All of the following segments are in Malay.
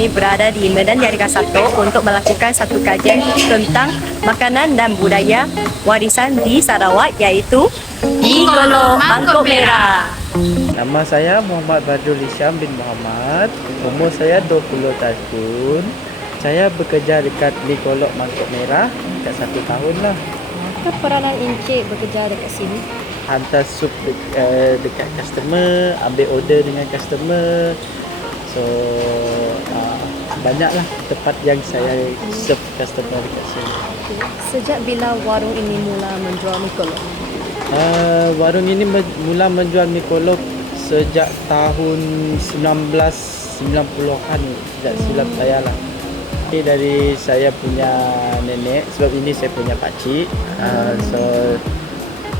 kami berada di Medan Jaya 1 untuk melakukan satu kajian tentang makanan dan budaya warisan di Sarawak, iaitu Mi Golok Mangkuk Merah. Nama saya Muhammad Badrul Hisham bin Muhammad. Umur saya 20 tahun. Saya bekerja dekat Mi Golok Mangkuk Merah dekat 1 tahun lah. Apa peranan Encik bekerja dekat sini? Hantar sup dekat customer, ambil order dengan customer. So banyaklah tempat yang saya serve customer dekat sini. Sejak bila warung ini mula menjual mi golok? Warung ini mula menjual mi golok sejak tahun 1990-an, sejak silap saya lah. Ini dari saya punya nenek, sebab ini saya punya pakcik. So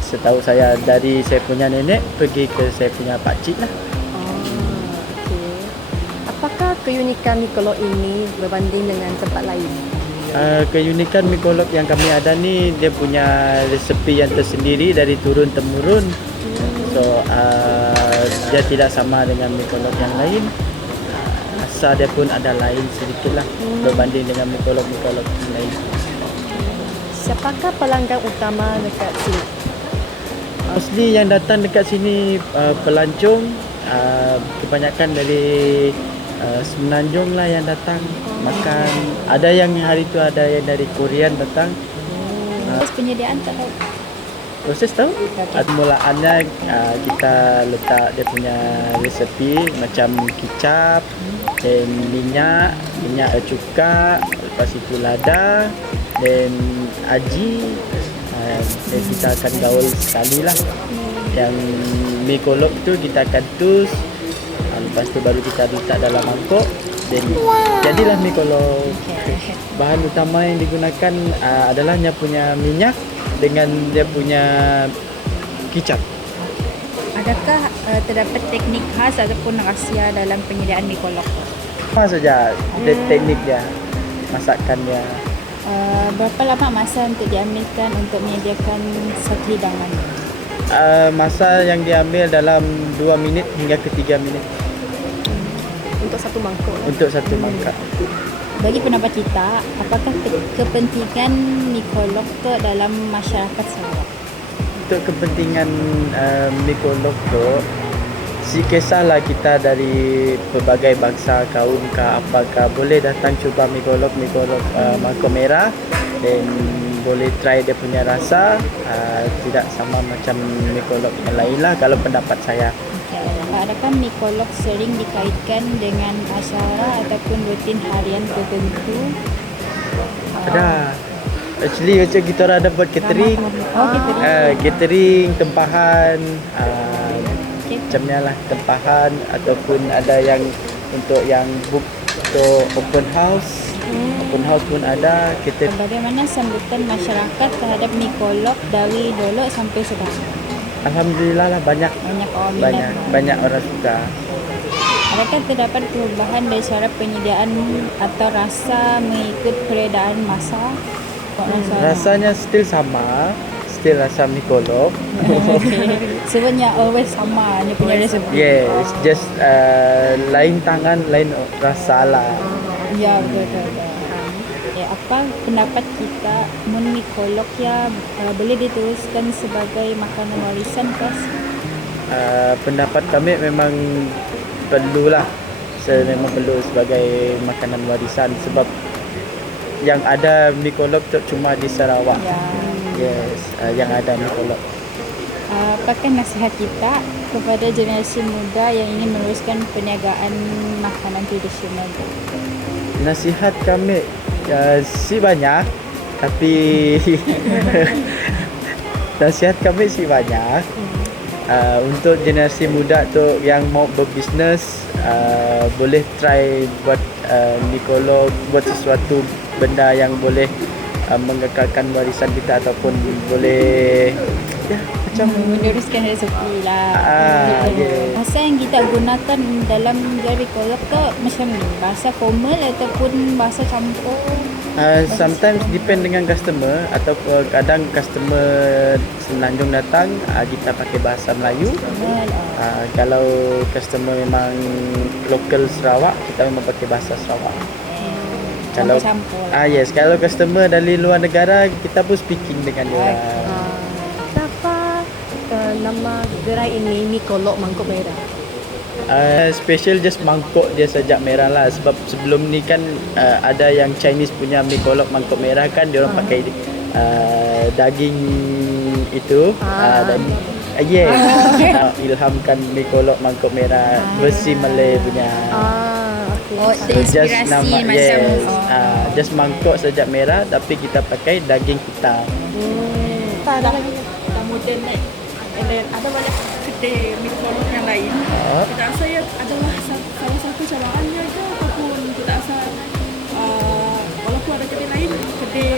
setahu saya dari saya punya nenek pergi ke saya punya pakcik lah. Okay. Apakah keunikan mi golok ini berbanding dengan tempat lain? Keunikan mi golok yang kami ada ni, dia punya resepi yang tersendiri dari turun temurun. So dia tidak sama dengan mi golok yang lain. Rasa dia pun ada lain sedikit lah berbanding dengan mi golok yang lain. Siapakah pelanggan utama dekat sini? Mostly yang datang dekat sini pelancong, kebanyakan dari Semenanjung lah yang datang makan. Ada yang hari tu ada yang dari Korean datang. Terus penyediaan tak tahu? Proses tahu? Mulaannya kita letak dia punya resepi macam kicap dan minyak cuka, lepas itu lada dan aji. Dan kita akan gaul sekali lah. Yang mi golok tu kita akan tus, lepas tu baru kita letak dalam mangkuk dan jadilah mi golok. Bahan utama yang digunakan adalah dia punya minyak dengan dia punya kicap. Adakah terdapat teknik khas ataupun rahsia dalam penyediaan mi golok? Apa saja teknik dia, masakan dia. Berapa lama masa untuk diambilkan untuk menyediakan satu hidangan? Masa yang diambil dalam 2 minit hingga ke 3 minit Untuk satu mangkuk? untuk satu mangkuk. Bagi pendapat kita, apakah kepentingan mi golok tu dalam masyarakat Sarawak? Untuk kepentingan mi golok tu, si kisahlah kita dari pelbagai bangsa, kaum ke apakah boleh datang cuba mi golok Mangkuk Merah dan boleh try dia punya rasa. Tidak sama macam mi golok yang lain lah kalau pendapat saya. Adakah mi golok sering dikaitkan dengan acara ataupun rutin harian tertentu? Ada. Actually macam kita orang ada buat catering. Catering, tempahan, macamnya lah, tempahan ataupun ada yang untuk yang book untuk open house. Open house pun ada. Kita Bagaimana sambutan masyarakat terhadap mi golok dari dulu sampai sekarang? alhamdulillah lah banyak Orang minat. banyak orang suka. Adakah terdapat perubahan dari cara penyediaan atau rasa mengikut peredaran masa? Rasanya still sama, still rasa mi golok. Sebenarnya always sama dia punya resepi. Yes, just lain tangan, lain rasa lah. Ya, betul. Apa pendapat kita mi golok ya boleh diteruskan sebagai makanan warisan ke? Pendapat kami memang perlulah. Memang perlu sebagai makanan warisan sebab yang ada mi golok tu cuma di Sarawak. Yes, yang ada mi golok. Apakah nasihat kita kepada generasi muda yang ingin meneruskan perniagaan makanan tradisional? Nasihat kami si banyak, tapi nasihat kami si banyak. Untuk generasi muda tu yang mau berbisnes, boleh try buat mi golok, buat sesuatu benda yang boleh mengekalkan warisan kita ataupun boleh macam meneruskan resepi lah. Yeah. Bahasa yang kita gunakan dalam menjual mi golok tu macam ni, bahasa formal ataupun bahasa campur? Sometimes depend dengan customer atau kadang customer Semenanjung datang, kita pakai bahasa Melayu. Kalau customer memang local Sarawak, kita memang pakai bahasa Sarawak. Kalau Campur-campur. yes, kalau customer dari luar negara, kita pun speaking dengan dia. Kenapa nama gerai ini Mi Kolok Mangkuk Merah? Special just mangkuk dia sajak merah lah, sebab sebelum ni kan ada yang Chinese punya mi kolok mangkuk merah kan, dia orang pakai daging itu dan ilhamkan mi kolok mangkuk merah versi Malay punya. Oh, So, just inspirasi nama macam just mangkuk sajak merah tapi kita pakai daging hitam. Dah moden naik. And then ada banyak kedai mi kolok yang lain. Kita rasa ia adalah salah satu cabarannya ke ataupun kita rasa walaupun ada kedai lain, kedai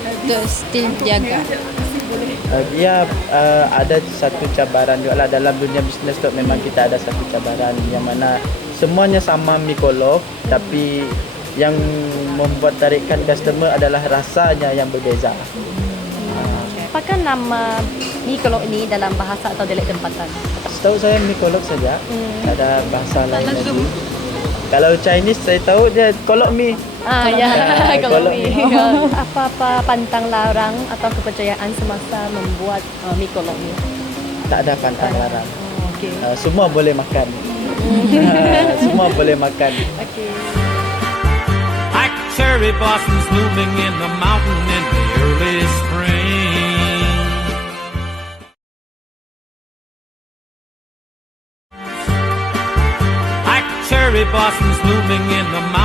Untuk still Mangkuk jaga. Merah dia masih boleh. Dia ada satu cabaran juga lah dalam dunia bisnes tu. Memang kita ada satu cabaran yang mana semuanya sama mi kolok, tapi yang membuat tarikan customer adalah rasanya yang berbeza. Apakah nama Mi Kolok ini dalam bahasa atau dialek tempatan? Setahu saya mi kolok saja, tak ada bahasa lain lagi. Kalau Chinese saya tahu dia kolok mi. Ya, Kolok Kolok Mi. Apa-apa pantang larang atau kepercayaan semasa membuat Mi Kolok ni? Tak ada pantang larang. Okey. Semua boleh makan. Semua boleh makan. Okey. Like cherry blossoms blooming in the mountain in the early spring. Like cherry blossoms blooming in the mountain.